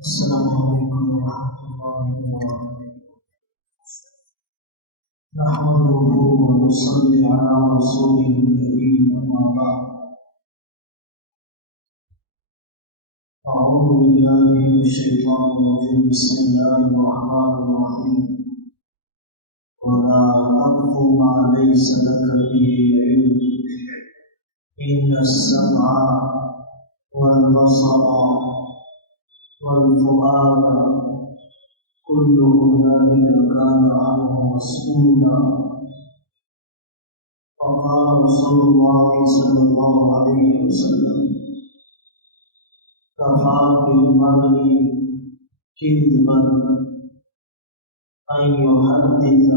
السلام علیکم ورحمۃ اللہ وبرکاتہ۔ نحمده ونصلي على رسوله الكريم، أما بعد، أعوذ بالله من الشيطان الرجيم، بسم الله الرحمن الرحيم، ولا تقف ما ليس لك به علم، إن السمع والبصر والفؤاد كل أولئك كان عنه مسؤولا۔ وقال رسول الله صلى الله عليه وسلم: كفى بالمرء كذبا أن يحدث،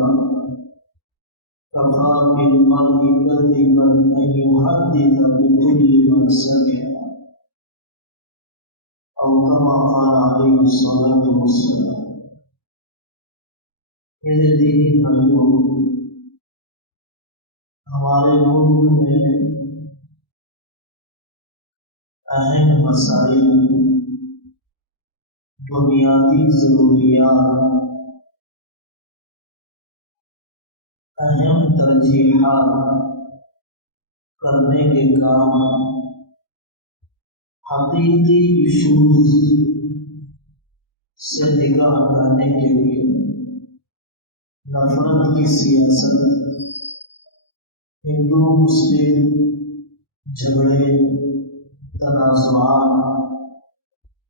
كفى بالمرء كذبا أن يحدث بكل ما سمع، أو كما قال عليه الصلاة والسلام۔ میرے دینی بھائیوں، ہمارے ملک میں اہم مسائل، بنیادی ضروریات، اہم ترجیحات کرنے کے کام، حقیقی ایشوز سے نگاہ ہٹانے کے لیے نفرت کی سیاست، ہندو مسلم جھگڑے، تنازعات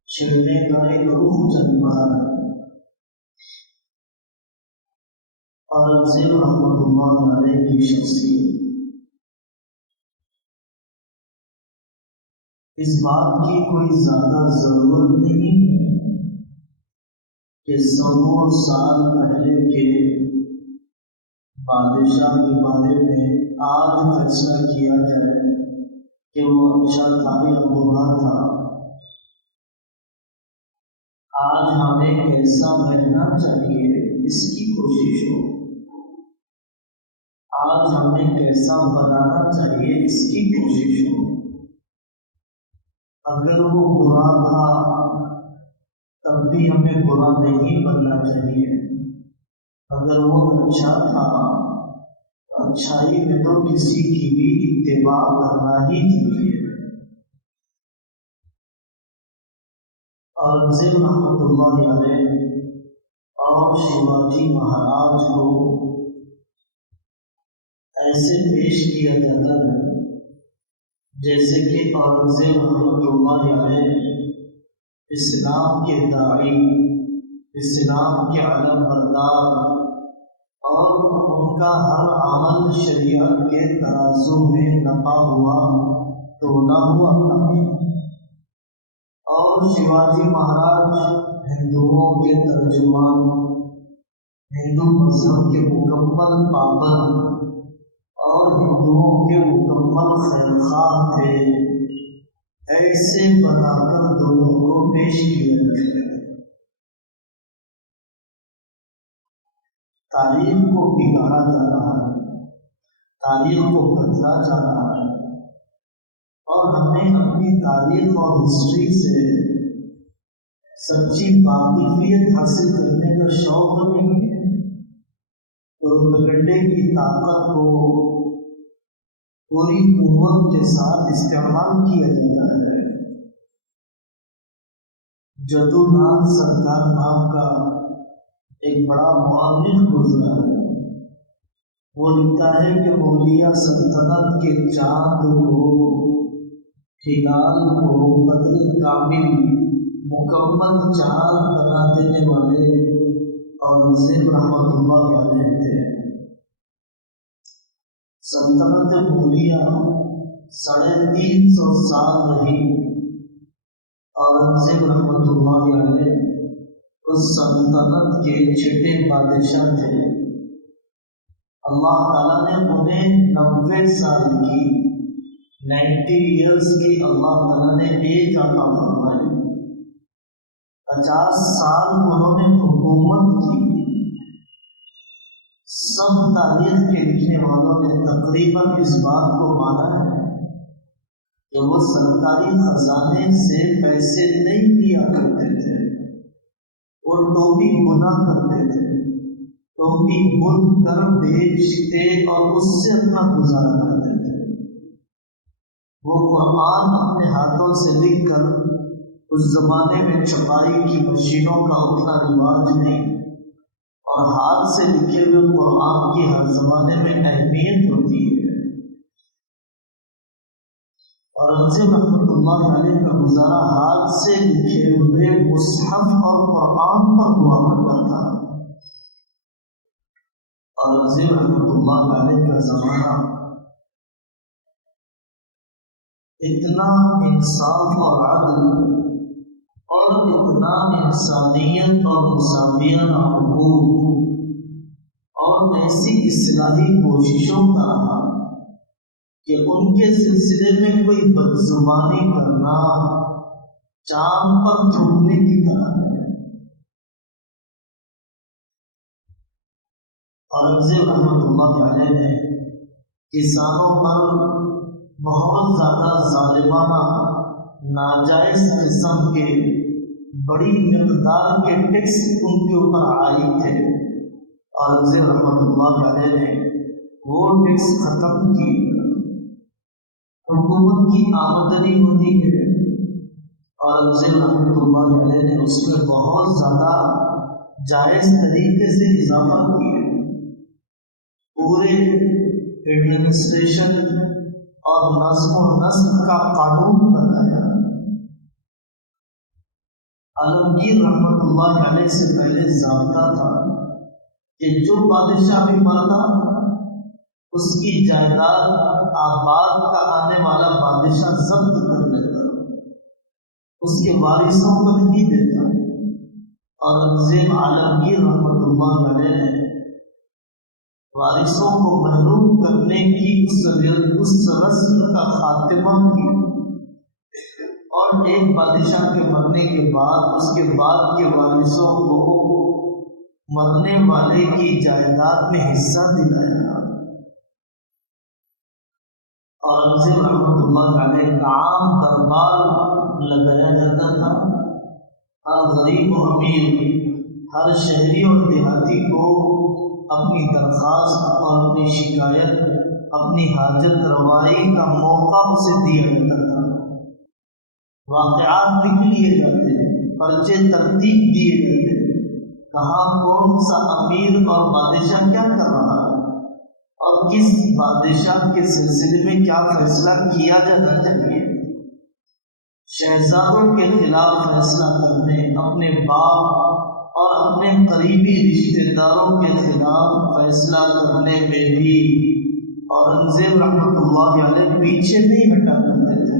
چھڑنے کا ایک رخ چل رہا ہے۔ اورنگزیب رحمۃ اللہ علیہ کی شخصیت اس بات کی کوئی زیادہ ضرورت نہیں ہے کہ سو سال پہلے کے بادشاہ کے بارے میں آج فیصلہ کیا جائے کہ وہ اچھا تھا یا برا تھا۔ آج ہمیں کیسا رہنا چاہیے اس کی کوشش ہو، آج ہمیں کیسا بنانا چاہیے اس کی کوشش ہو۔ اگر وہ برا تھا تب بھی ہمیں برا نہیں بننا چاہیے، اگر وہ اچھا تھا اچھائی میں تو کسی کی بھی اتباع کرنا ہی چاہیے۔ اورنگزیب رحمۃ اللہ علیہ اور شیواجی مہاراج کو ایسے پیش کیا جاتا ہے جیسے کہ اورنگزیب رحمۃ اللہ علیہ اسلام کے داعی، اسلام کے علم بردار، اور ان کا ہر عمل شریعت کے ترازو میں نپا ہوا، تولا ہوا تھا۔ اور شیواجی مہاراج ہندوؤں کے ترجمان، ہندو مذہب کے مکمل پابند اور ہندوؤں کے مکمل خیرخواہ تھے۔ ایسے بنا کر دونوں کو پیش کیا جاتا ہے۔ تاریخ کو بگاڑا جا رہا ہے، تاریخ کو بدلا جا رہا ہے، اور ہمیں اپنی تاریخ اور ہسٹری سے سچی واقفیت حاصل کرنے کا شوق نہیں ہے۔ پروپیگنڈے کی طاقت کو پوری قوت کے ساتھ استعمال کیا جاتا ہے۔ جدو ناتھ سرکار نام کا ایک بڑا مؤرخ گزرا ہے، وہ لکھتا ہے کہ مغلیہ سلطنت کے چاند کو، ہلال کو بدر کامل مکمل چاند بنا دینے والے اورنگزیب رحمۃ اللہ علیہ تھے۔ سلطنت مغلیہ 350 سال رہی۔ اورنگزیب رحمۃ اللہ علیہ اس سلطنت کے چھٹے بادشاہ تھے۔ اللہ تعالیٰ نے انہیں 90 سال کی 90 ایئرس کی اللہ تعالیٰ نے ایج عطا فرمائی۔ 50 سال انہوں نے حکومت کی۔ سب تاریخ کے لکھنے والوں نے تقریباً اس بات کو مانا ہے کہ وہ سرکاری خزانے سے پیسے نہیں لیا کرتے تھے، وہ ٹوپی بنا کرتے تھے، ٹوپی بن کر بیچتے اور اس سے اپنا گزارا کرتے تھے۔ وہ قرآن اپنے ہاتھوں سے لکھ کر، اس زمانے میں چھپائی کی مشینوں کا اتنا رواج نہیں، اور ہاتھ سے لکھے ہوئے قرآن کی ہر زمانے میں اہمیت ہوتی ہے۔ اورنگزیب رحمۃ اللہ علیہ کا گزارا ہاتھ سے لکھے ہوئے مصحف اور قرآن پر ہوا کرتا تھا۔ اورنگزیب رحمۃ اللہ علیہ کا زمانہ اتنا انصاف اور عدل اور اتنا انسانیت اور مساویانہ حقوق اور ایسی اصلاحی کوششوں کا رہا کہ ان کے سلسلے میں کوئی بدزبانی کرنا چاند پر تھوکنے کی طرح ہے۔ اورنگزیب رحمۃ اللہ علیہ نے کسانوں پر بہت زیادہ ظالمانہ ناجائز قسم کے بڑی مقدار کے ٹیکس ان کے اوپر عائد تھے۔ اورنگزیب رحمۃ اللہ علیہ نے وہ ٹیکس ختم کی۔ حکومت کی آمدنی ہوتی ہے، اورنگزیب رحمۃ اللہ علیہ نے اس میں بہت زیادہ جائز طریقے سے اضافہ کیا۔ پورے ایڈمنسٹریشن اور نظم و نسق کا قانون بنایا۔ عالمگیر رحمۃ اللہ علیہ سے پہلے ضابطہ تھا کہ جو بادشاہ بھی مرتا اس کی جائیداد آباد کا آنے والا بادشاہ ضبط کر لیتا، اس کے وارثوں کو نہیں دیتا۔ اورنگزیب عالمگیر رحمۃ اللہ علیہ نے وارثوں کو محروم کرنے کی اس رسم کا خاتمہ کیا، اور ایک بادشاہ کے مرنے کے بعد اس کے بعد کے وارثوں کو مرنے والے کی جائیداد میں حصہ دلایا۔ اورنگزیب رحمۃ اللہ علیہ کا عام دربار لگایا جاتا تھا۔ ہر غریب و امیر، ہر شہری اور دیہاتی کو اپنی درخواست اور اپنی شکایت، اپنی حاجت روائی کا موقع اسے دیا جاتا تھا۔ واقعات لکھ لیے جاتے ہیں، پرچے ترتیب دیے جاتے ہیں، کہاں کون سا امیر اور بادشاہ کیا کر رہا ہے اور کس بادشاہ کے سلسلے میں کیا فیصلہ کیا جانا چاہیے۔ شہزادوں کے خلاف فیصلہ کرنے، اپنے باپ اور اپنے قریبی رشتہ داروں کے خلاف فیصلہ کرنے میں بھی اورنگزیب رحمۃ اللہ علیہ پیچھے نہیں ہٹا کرتے تھے۔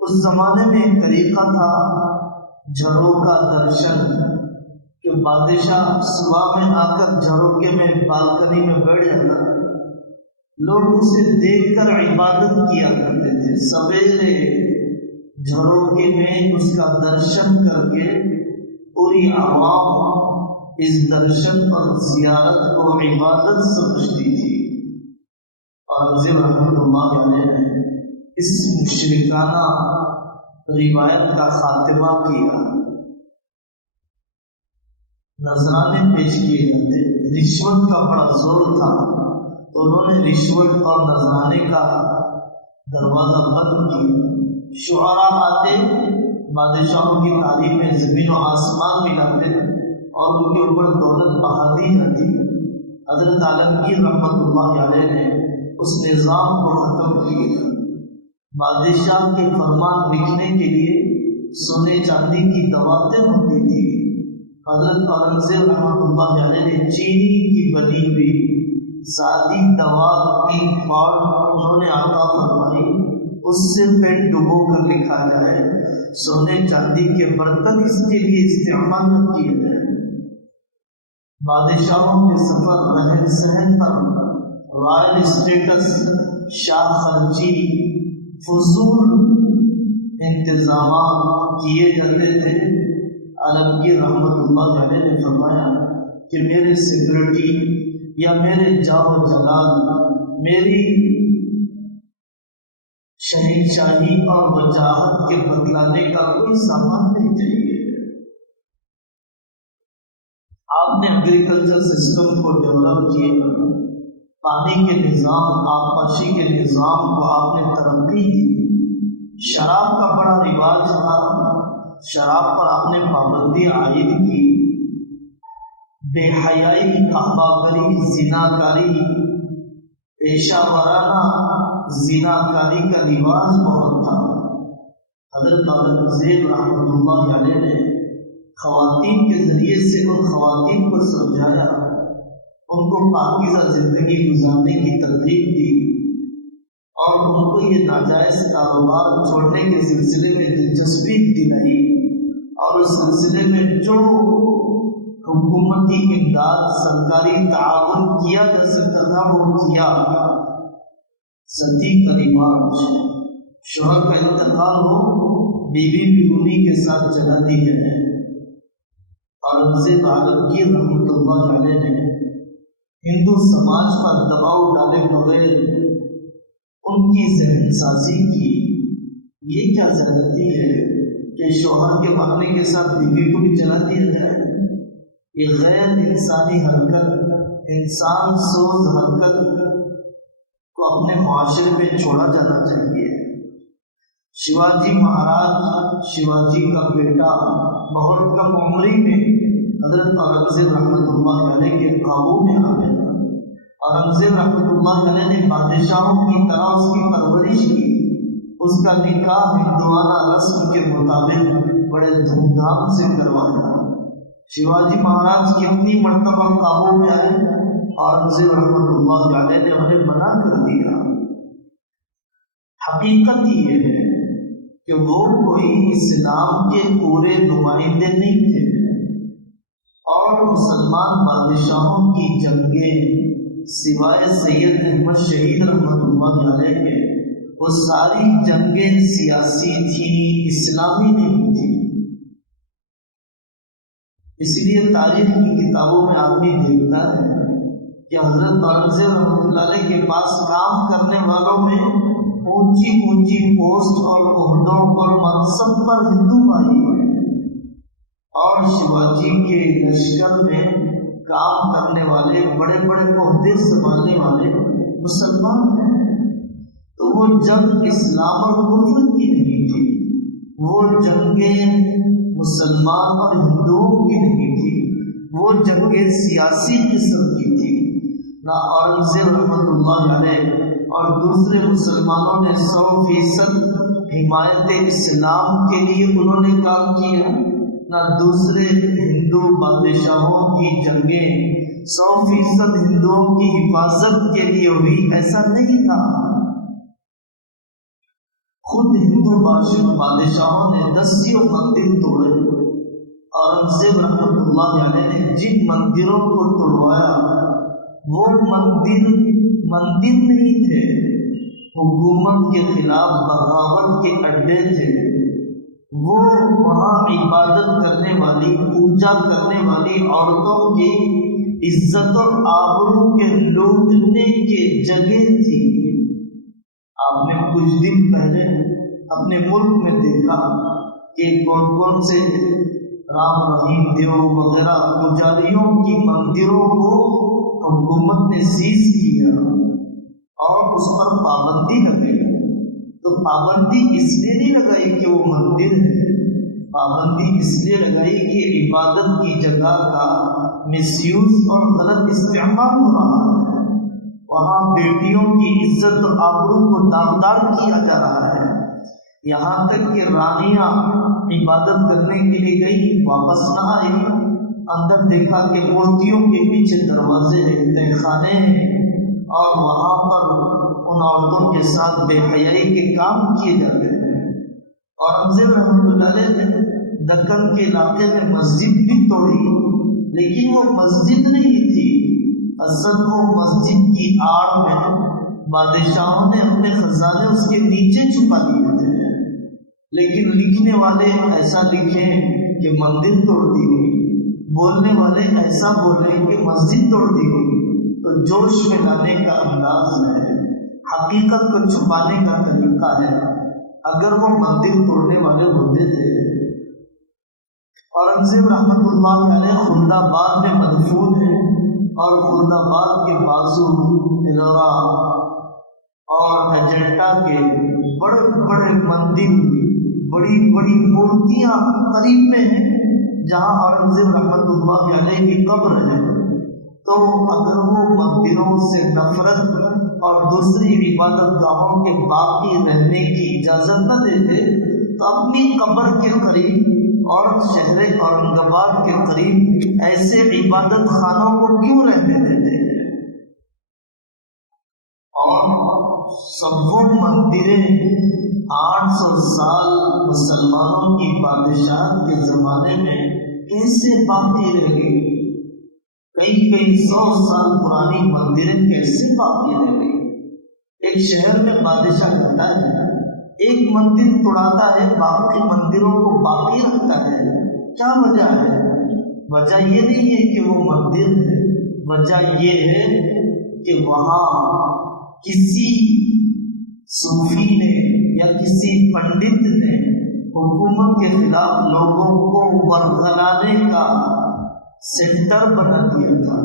اس زمانے میں ایک طریقہ تھا جھروکا درشن، کہ بادشاہ صبح میں آ کر جھروکے میں بالکنی میں بیٹھ جاتا، لوگ اسے دیکھ کر عبادت کیا کرتے تھے۔ سویرے جھروکے میں اس کا درشن کر کے پوری عوام اس درشن اور زیارت کو عبادت سمجھتی تھی۔ اورنگزیب رحمۃ اللہ علیہ نے اس مشرکانہ روایت کا خاتمہ کیا۔ نذرانے پیش کیے جاتے، رشوت کا بڑا زور تھا، تو انہوں نے رشوت اور نذرانے کا دروازہ بند کیا۔ شعراء آتے، بادشاہوں کی تعلیم میں زمین و آسمان ملاتے اور ان کے اوپر دولت بہا دی جاتی۔ حضرت عالمگیر رحمۃ اللہ علیہ نے اس نظام کو ختم کیا۔ بادشاہ کے فرمان لکھنے کے لیے سونے چاندی کی دواتیں ہوتی تھی۔ حضرت اورنگزیب رحمۃ اللہ علیہ نے چینی کی بنی ہوئی ذاتی دوات انہوں نے عطا فرمائی، اس سے پین ڈبو کر لکھا جائے، سونے چاندی کے برتن اس کے لیے استعمال نہ کیے جائے۔ بادشاہوں کے سفر، رہن سہن پر رائل اسٹیٹس، شاہ خرچی، فضول انتظامات کیے جاتے تھے۔ عالمگیر رحمۃ اللہ علیہ نے فرمایا کہ میرے سیکورٹی یا میرے جاہ و جلال، میری شہنشاہی اور وجاہت کے بتلانے کا کوئی سامان نہیں چاہیے۔ آپ نے ایگریکلچر سسٹم کو ڈیولپ کیا، پانی کے نظام، آبپاشی کے نظام کو آپ نے ترقی دی، شراب کا بڑا رواج تھا، شراب پر آپ نے پابندی عائد کی، بے حیائی، قحبہ زناکاری، پیشہ ورانہ زناکاری کا رواج بہت تھا۔ حضرت اورنگزیب رحمۃ اللہ علیہ نے خواتین کے ذریعے سے ان خواتین کو سمجھایا، ان کو پاکیزہ زندگی گزارنے کی ترغیب دی اور ان کو یہ ناجائز کاروبار چھوڑنے کے سلسلے میں دلچسپی دلائی، اور اس سلسلے میں جو حکومتی امداد، سرکاری تعاون کیا جا سکتا تھا وہ کیا۔ ستی کا رواج، شوہر کا انتقال ہو، بیوی بھی انہی کے ساتھ چلا دی جائے۔ اورنگزیب عالمگیر رحمۃ اللہ علیہ نے ہندو سماج پر دباؤ ڈالے بغیر ان کی ذہن سازی کی۔ یہ کیا زیادتی ہے کہ شوہر کے مرنے کے ساتھ بیوی کو بھی جلا دیا جائے؟ یہ غیر انسانی حرکت، انسان سوز حرکت کو اپنے معاشرے میں چھوڑا جانا چاہیے۔ شیواجی مہاراج، شیواجی کا بیٹا بہت کم عمری میں حضرت اورنگزیب رحمۃ اللہ علیہ کے قابو میں آ گیا۔ اورنگزیب رحمۃ اللہ علیہ نے بادشاہوں کی طرح اس کی پرورش کی، اس کا نکاح ہندوانہ رسم کے مطابق بڑے دھوم دھام سے کروایا۔ شیواجی مہاراج کتنی مرتبہ قابو میں آئے، اورنگزیب رحمۃ اللہ علیہ نے انہیں منع کر دیا۔ حقیقت یہ ہے کہ وہ کوئی اسلام کے پورے نمائندے نہیں تھے، اور مسلمان بادشاہوں کی جنگیں سوائے سید احمد شہید رحمۃ اللہ علیہ کے وہ ساری جنگیں سیاسی تھی، اسلامی نہیں تھی۔ اس لیے تاریخ کی کتابوں میں آدمی دیکھتا ہے کہ حضرت اورنگزیب رحمۃ اللہ علیہ کے پاس کام کرنے والوں میں اونچی اونچی پوسٹ اور عہدوں اور منصب پر ہندو بھائی ہیں، اور شیواجی کے لشکر میں کام کرنے والے، بڑے بڑے عہدے سنبھالنے والے مسلمان ہیں۔ تو وہ جنگ اسلام اور کفر کی نہیں تھی، وہ جنگیں مسلمان اور ہندوؤں کی نہیں تھی، وہ جنگیں سیاسی قسم کی تھی۔ نہ اورنگزیب رحمۃ اللہ علیہ اور دوسرے مسلمانوں نے 100% حمایت اسلام کے لیے انہوں نے کام کیا، نہ دوسرے ہندو بادشاہوں کی جنگیں 100% ہندوؤں کی حفاظت کے لیے ہوئی، ایسا نہیں تھا۔ خود ہندو بادشاہوں نے 10 مندر توڑے۔ اورنگزیب رحمۃ اللہ علیہ نے جن مندروں کو توڑوایا وہ مندر نہیں تھے، حکومت کے خلاف بغاوت کے اڈے تھے۔ وہ وہاں عبادت کرنے والی، پوجا کرنے والی عورتوں کی عزت اور آبرو کے لوٹنے کی جگہ تھی۔ آپ نے کچھ دن پہلے اپنے ملک میں دیکھا کہ کون کون سے رام رحیم دیو وغیرہ پجاریوں کی مندروں کو حکومت نے سیز کیا اور اس پر پابندی لگائی۔ تو پابندی اس لیے نہیں لگائی کہ وہ مندر ہے، پابندی اس لیے لگائی کہ عبادت کی جگہ کا مس یوز اور غلط استعمال ہو رہا ہے، وہاں بیٹیوں کی عزت و آبرو کو داغدار کیا جا رہا ہے، یہاں تک کہ رانیاں عبادت کرنے کے لیے گئی، واپس نہ آئی، اندر دیکھا کہ مورتیوں کے پیچھے دروازے ہیں، تہہ خانے ہیں، اور وہاں پر ان عورتوں کے ساتھ بے حیائی کے کام کیے جاتے ہیں۔ اور اورنگزیب رحمۃ اللہ علیہ نے دکن کے علاقے میں مسجد بھی توڑی، لیکن وہ مسجد نہیں تھی، اصل وہ مسجد کی آڑ میں بادشاہوں نے اپنے خزانے اس کے نیچے چھپا دیے تھے، لیکن لکھنے والے ایسا لکھیں کہ مندر توڑ دی گئی، بولنے والے ایسا بولیں کہ مسجد توڑ دی گئی، تو جوش میں لانے کا انداز ہے۔ حقیقت کو چھپانے کا طریقہ ہے۔ اگر وہ مندر توڑنے والے ہوتے تھے، اورنگزیب رحمۃ اللہ علیہ خلد آباد میں مدفون ہے، اور خلد آباد کے بازو، ایلورا اور اجنٹا کے بڑے بڑے مندر، بڑی بڑی مورتیاں قریب میں ہیں جہاں اورنگزیب رحمۃ اللہ علیہ کی قبر ہے۔ تو اگر وہ مندروں سے نفرت اور دوسری عبادت گاہوں کے باقی رہنے کی اجازت نہ دیتے تو اپنی قبر کے قریب اور شہر اورنگ آباد کے قریب ایسے عبادت خانوں کو کیوں رہنے دیتے؟ اور سب وہ مندریں 800 سال مسلمانوں کی بادشاہت کے زمانے میں کیسے باقی رہ گئی؟ کئی 100 سال پرانی مندریں کیسے باقی رہ گئی؟ ایک شہر میں بادشاہ رہتا ہے، ایک مندر توڑاتا ہے، باقی مندروں کو باقی رکھتا ہے۔ کیا وجہ ہے؟ وجہ یہ نہیں ہے کہ وہ مندر ہے، وجہ یہ ہے کہ وہاں کسی صوفی نے یا کسی پنڈت نے حکومت کے خلاف لوگوں کو ورگلانے کا سینٹر بنا دیا تھا۔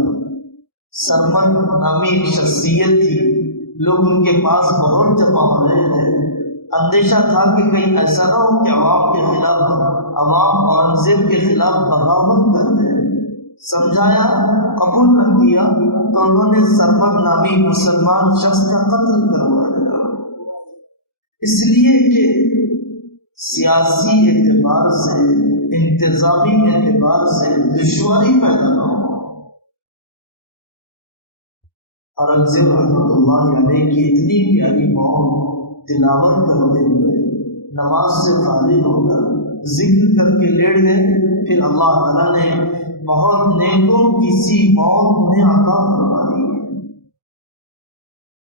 سرمد نامی ایک شخصیت تھی، لوگ ان کے پاس بہت جمع ہو رہے تھے۔ اندیشہ تھا کہ کہیں ایسا نہ ہو کہ عوام اورنگزیب کے خلاف بغاوت کر دے۔ سمجھایا، قبول نہ کیا تو انہوں نے سرمد نامی مسلمان شخص کا قتل کروا دیا، اس لیے کہ سیاسی اعتبار سے، انتظامی اعتبار سے دشواری پیدا نہ ہو۔ اورنگزیب رحمۃ اللہ علیہ کی اتنی پیاری موت تلاوت کرتے ہوئے نماز سے فارغ ہو کر ذکر کر کے لیٹ گئے، پھر اللہ تعالیٰ نے بہت نیکوں کی سی موت انہیں عطا فرمائی۔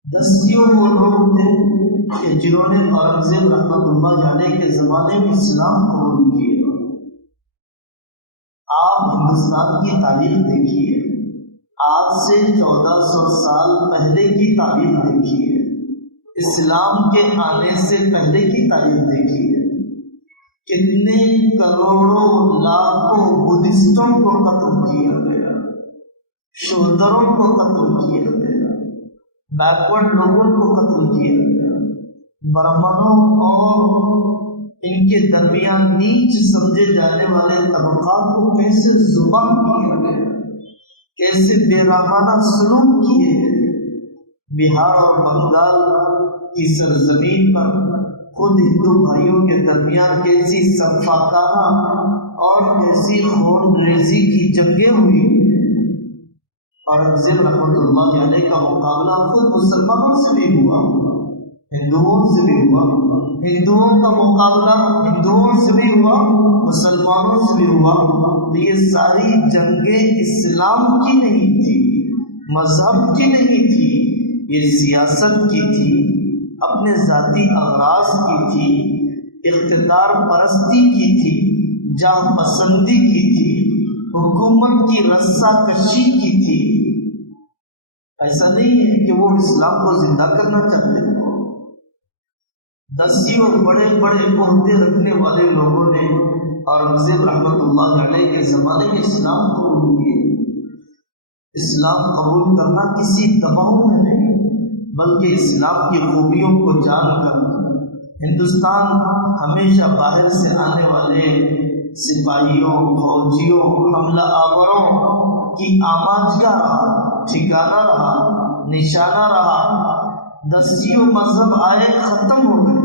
دسیوں وہ لوگ تھے کہ جنہوں نے اورنگزیب رحمۃ اللہ علیہ کے زمانے میں اسلام قبول کیے۔ آپ ہندوستان کی تاریخ دیکھیے، آج سے 1400 سال پہلے کی تاریخ دیکھیے، اسلام کے آنے سے پہلے کی تاریخ دیکھیے، کتنے کروڑوں لاکھوں بدھسٹوں کو قتل کیا گیا، شودروں کو قتل کیا گیا، بیکورڈ لوگوں کو قتل کیا گیا، برہمنوں اور ان کے درمیان نیچ سمجھے جانے والے طبقات کو کیسے ذبح کیا گیا، کیسے بے رحمانہ سلوک کیے گئے۔ بہار اور بنگال کی سرزمین پر خود ہندو بھائیوں کے درمیان کیسی سفاکانہ اور کیسی خون ریزی کی جنگیں ہوئی۔ اورنگزیب رحمۃ اللہ علیہ کا مقابلہ خود مسلمانوں سے بھی ہوا، ہندوؤں سے بھی ہوا، ہندوؤں کا مقابلہ ہندوؤں سے بھی ہوا، مسلمانوں سے بھی ہوا۔ تو یہ ساری جنگیں اسلام کی نہیں تھی، مذہب کی نہیں تھی، یہ سیاست کی تھی، اپنے ذاتی اغراض کی تھی، اقتدار پرستی کی تھی، جاہ پسندی کی تھی، حکومت کی رسہ کشی کی تھی۔ ایسا نہیں ہے کہ وہ اسلام کو زندہ کرنا چاہتے تھے۔ دسیوں بڑے بڑے عہدے رکھنے والے لوگوں نے اورنگزیب رحمۃ اللہ علیہ کے زمانے میں اسلام قبول کیے۔ اسلام قبول کرنا کسی دباؤ میں نہیں، بلکہ اسلام کی خوبیوں کو جان کر۔ ہندوستان ہمیشہ باہر سے آنے والے سپاہیوں، فوجیوں، حملہ آوروں کی آماجگاہ رہا، ٹھکانہ رہا، نشانہ رہا۔ دسیوں مذہب آئے، ختم ہو گئے،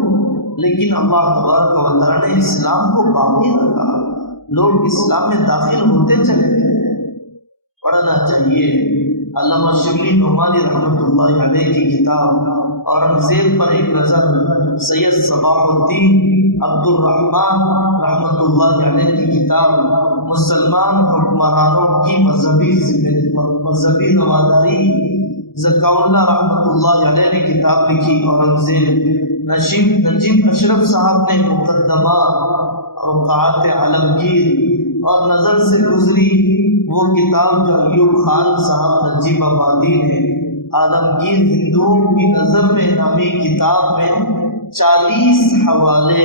لیکن اللہ تبارک و تعالیٰ نے اسلام کو باقی رکھا۔ لوگ اسلام میں داخل ہوتے چلے گئے۔ پڑھنا چاہیے علامہ شبلی نعمانی رحمۃ اللہ علیہ کی کتاب اورنگزیب پر ایک نظر، سید صباح الدین عبد الرحمن رحمۃ اللہ علیہ کی کتاب مسلمان حکمرانوں کی مذہبی رواداری، ذکا اللہ رحمۃ اللہ علیہ نے کتاب لکھی اورنگزیب۔ نجیب اشرف صاحب نے مقدمہ اوقات عالمگیر اور نظر سے گزری وہ کتاب جو ایوب خان صاحب نجیب آبادی نے عالمگیر ہندوؤں کی نظر میں نامی کتاب میں 40 حوالے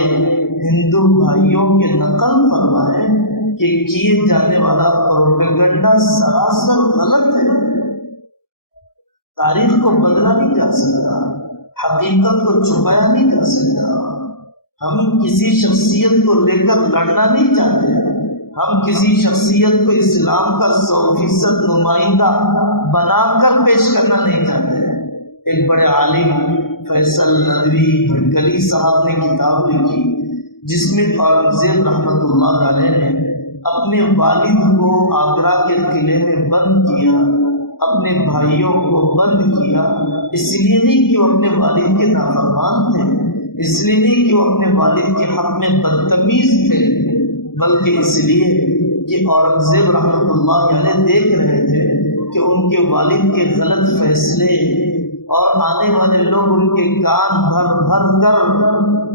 ہندو بھائیوں کے نقل فرمائے کہ کیے جانے والا پروپیگنڈا سراسر غلط ہے۔ تاریخ کو بدلا نہیں جا سکتا، حقیقت کو چھپایا نہیں جا سکتا۔ ہم کسی شخصیت کو لے کر لڑنا نہیں چاہتے، ہم کسی شخصیت کو اسلام کا 100% نمائندہ بنا کر پیش کرنا نہیں چاہتے۔ ایک بڑے عالم فیصل ندوی بھٹکلی صاحب نے کتاب لکھی جس میں اورنگزیب رحمۃ اللہ علیہ نے اپنے والد کو آگرہ کے قلعے میں بند کیا، اپنے بھائیوں کو بند کیا، اس لیے نہیں کہ وہ اپنے والد کے نافرمان تھے، اس لیے نہیں کہ وہ اپنے والد کے حق میں بدتمیز تھے، بلکہ اس لیے کہ اورنگزیب رحمۃ اللہ علیہ دیکھ رہے تھے کہ ان کے والد کے غلط فیصلے اور آنے والے لوگ ان کے کان بھر بھر کر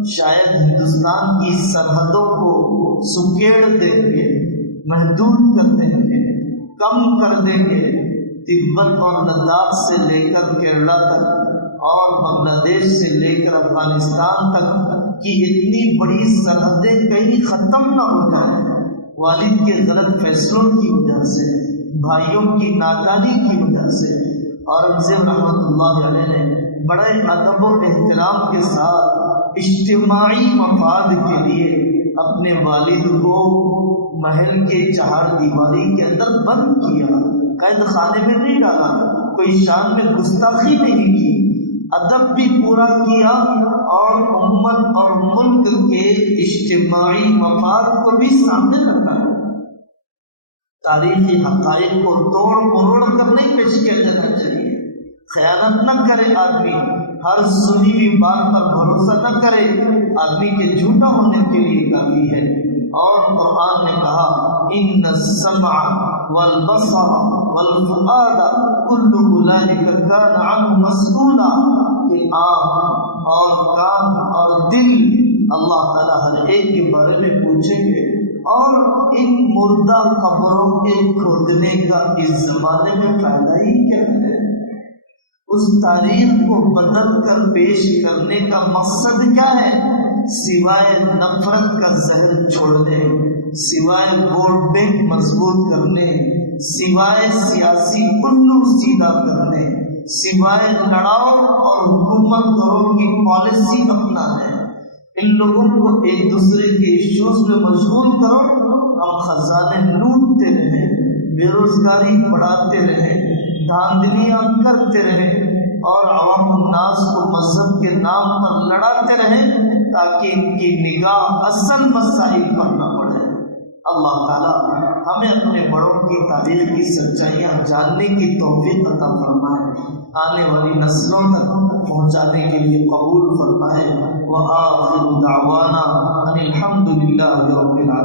شاید ہندوستان کی سرحدوں کو سکیڑ دیں گے، محدود کر دیں گے، کم کر دیں گے۔ تبت اور لداخ سے لے کر کیرلا تک اور بنگلہ دیش سے لے کر افغانستان تک کی اتنی بڑی سرحدیں کہیں ختم نہ ہو جائیں والد کے غلط فیصلوں کی وجہ سے، بھائیوں کی نادانی کی وجہ سے۔ اورنگزیب رحمۃ اللہ علیہ نے بڑے ادب و احترام کے ساتھ اجتماعی مفاد کے لیے اپنے والد کو محل کے چہار دیواری کے اندر بند کیا، قید خانے میں نہیں ڈالا، کوئی شان میں گستاخی نہیں کی، ادب بھی پورا کیا اور امت اور ملک کے اجتماعی مفاد کو بھی سامنے رکھا۔ تاریخی حقائق کو توڑ مروڑ کر نہیں پیش کیا جانا چاہیے۔ خیانت نہ کرے آدمی، ہر سنی ہوئی بات پر بھروسہ نہ کرے، آدمی کے جھوٹا ہونے کے لیے کافی ہے۔ اور قرآن نے کہا ان السمع والبصر والفؤاد کل اولئک کان عنہ مسئولا، کہ آنکھ اور کان اور دل اللہ تعالیٰ ہر ایک کے بارے میں پوچھیں گے، اور ان مردہ قبروں کے کھودنے کا اس زمانے میں فائدہ ہی کیا ہے؟ اس تاریخ کو بدل کر پیش کرنے کا مقصد کیا ہے؟ سوائے نفرت کا زہر چھوڑنے، سوائے ووٹ بینک مضبوط کرنے، سوائے سیاسی الو سیدھا کرنے، سوائے لڑاؤ اور حکومت کرو کی پالیسی اپنانے، ان لوگوں کو ایک دوسرے کے ایشوز میں مشغول کرو، ہم خزانے لوٹتے رہیں، بے روزگاری بڑھاتے رہیں، دھاندلیاں کرتے رہیں اور عوام الناس کو مذہب کے نام پر لڑاتے رہیں تاکہ ان کی نگاہ اصل مسائل پر نہ پڑے۔ اللہ تعالیٰ ہمیں اپنے بڑوں کی تاریخ کی سچائیاں جاننے کی توفیق عطا فرمائے، آنے والی نسلوں تک پہنچانے کے لیے قبول فرمائے۔ وآخر دعوانا ان الحمد للہ رب العالمین۔